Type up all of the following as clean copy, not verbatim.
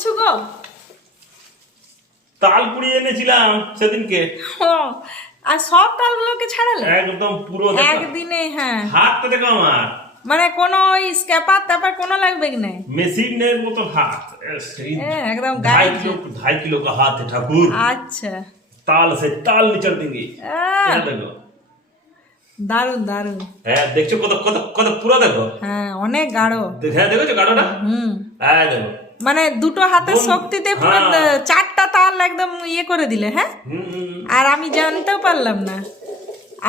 করছো গো? তাল পুড়িয়ে এনেছিলাম সেদিনকে। ও, আর সব তালগুলোকে ছাড়ালে একদম পুরো একদিনে? হ্যাঁ, হাতটা দেখো আমার, মানে কোনো ওই স্ক্যাপার তারপর কোনো লাগবে কি নাই? মেশিনের মতো হাত, সেই একদম 2.5 किलो का हाथ है ठाकुर। আচ্ছা, ताल से ताल निचल देंगे। আহ, দেখো, দারুন দারুন। হ্যাঁ দেখছো কত কত কত পুরো দেখো। হ্যাঁ, অনেক গাঢ়। হ্যাঁ দেখেছো গাঢ়টা? হ্যাঁ দেখো, মানে দুটো হাতের শক্তিতে পুরো হ্যাঁ। 4টা তাল একদম ইয়ে করে দিলে। হ্যাঁ, আর আমি জানতেও পারলাম না,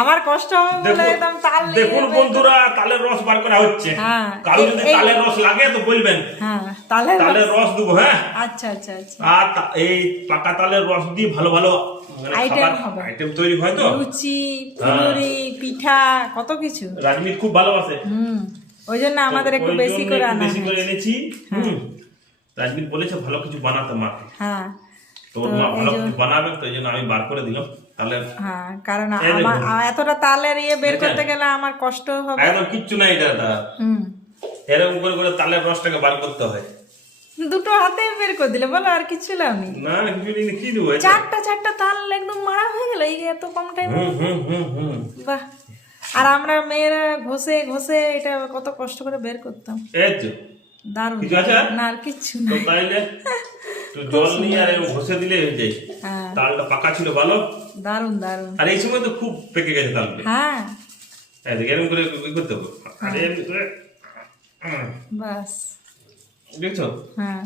আমার কষ্ট হবে বলে একদম তাল নিয়ে দেখুন বন্ধুরা, তালের রস বার করা হচ্ছে। হ্যাঁ, কারো যদি তালের রস লাগে তো বলবেন, হ্যাঁ তালের রস দেবো। হ্যাঁ, আচ্ছা আচ্ছা আচ্ছা। আর এই পাকা তালের রস দিয়ে ভালো ভালো আইটেম হবে, আইটেম তৈরি হয় তো, লুচি, ফুলুরি, পিঠা, কত কিছু। রাজমিত খুব ভালোবাসে। ওই জন্য আমাদের একটু বেশি করে আনা বেশি করে এনেছি। রাজমিত বলেছে ভালো কিছু বানাতে মাকে। হ্যাঁ, তো মা ভালো কিছু বানাবে, তো এই জন্য আমি বার করে দিলাম তাহলে। হ্যাঁ, কারণ আমার এতটা তালের ইয়ে বের করতে গেলে আমার কষ্ট হবে। একদম কিচ্ছু নাই এটা। এরকম করে করে তালের রসটাকে বার করতে হয়। দুটো হাতে বের করে দিলে বলো, আর কিছু লাগনি। না কিছু নেই, কি দেবো? চারটা তাল একদম মারা হয়ে গেল এই এত কম টাইমে। বাহ, আর আমরা মেয়েরা ঘষে ঘষে এটা কত কষ্ট করে বের করতাম। এই তো দারুণ। কিছু আছে? না, আর কিচ্ছু তো না। তাইলে একটু জল নিয়ে আর এরকম ঘষে দিলে হয়ে যায়। হ্যাঁ, তালটা পাকা ছিল ভালো। দারুণ দারুণ। আর এই সময় তো খুব পেকে গেছে তালটা। হ্যাঁ, এরকম করে করতে হবে। আর এমনি করে বাস, দেখছো? হ্যাঁ।